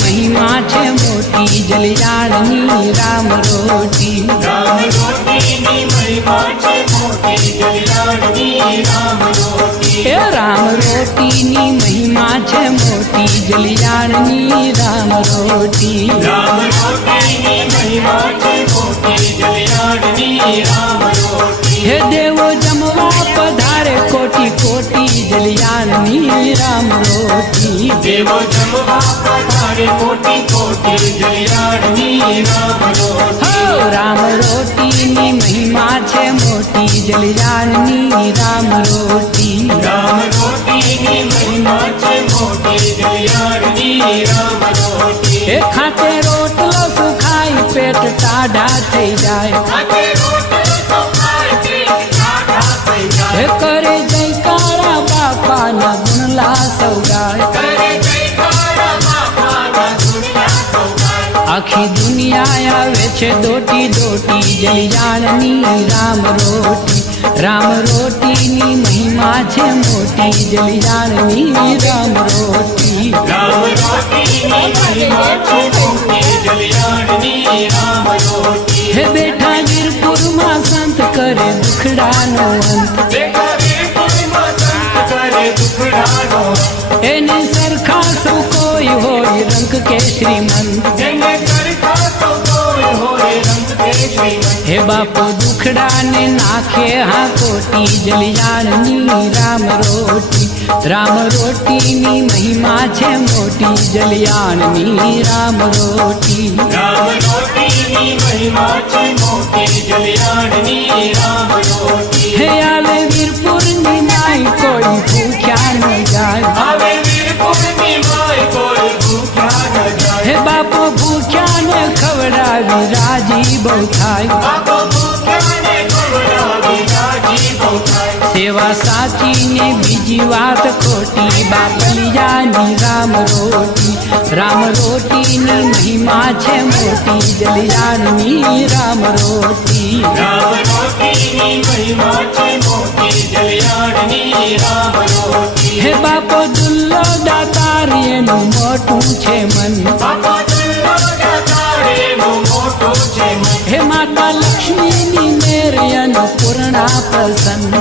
મહિમા છે મોટી જલિયાણની રામ રોટી. રામ રોટીની મહિમા છે મોટી જલિયાણની રામ રોટી. રામ રોટીની મહિમા છે મોટી જલિયાણની રામ રોટી. રામ રોટીની મહિમા છે મોટી જલિયાણની રામ કોટી જલિયાની રામ રોટી દેવો જમવા પધારે કોટી કોટી જલિયાણની રામ રોટી રામ રોટીની મહિમા છે મોટી જલિયાની રામ રોટી રામ રોટીની મહિમા છે મોટી રામ રોટી એ ખાતે રોટલો સુખાય પેટ ટાઢા જાય રોટલો થઈ જાય આખી દુનિયા આવે છે દોટી દોટી. જલિયાણની રામ રોટી રામ રોટીની મહિમા છે મોટી. જલિયાણની રામ રોટી. રામ રોટીની મહિમા છે મોટી. જલિયાણની રામ રોટી. હે બેઠા વીરપુરમાં સંત કરે દુખડાનો અંત. દુખડાનો એને સરખા સૌ કોઈ હોય રંગ કે શ્રીમંત જેને સરખા તો કોઈ હોય રંગ કે શ્રીમંત હે બાપો દુખડાને નાખે હા કોટી જલિયાણની રામ રોટી રામ રોટીની મહિમા છે મોટી જલિયાણની રામ રોટી રામ રોટીની મહિમા છે મોટી જલિયાણની રામ રોટી ખવડાવી રાજી બહુ થાય. સેવા સાચી સાચીને બીજી વાત ખોટી, બાપલિયાની રામ રોટી. રામ રોટીની મહિમા છે મોટી, જલિયાણની રામ રોટી. રામ રોટીની મહિમા છે મોટી જલિયાની રામ રોટી હે બાપો દુલ્લો દાતારી, એનું મોટું છે મન. બાપો માતા લક્ષ્મીની મેર અન્નપૂર્ણા પ્રસન્ન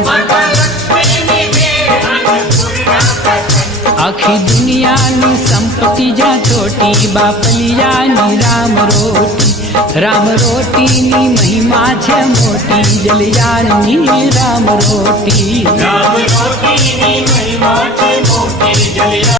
આખી દુનિયાની સંપત્તિ જ્યાં ચોટી બાપલિયાની રામ રોટી રામ રોટીની મહિમા છે મોટી જલિયાની રામ રોટી રામ રોટીની મહિમા છે મોટી જલિયા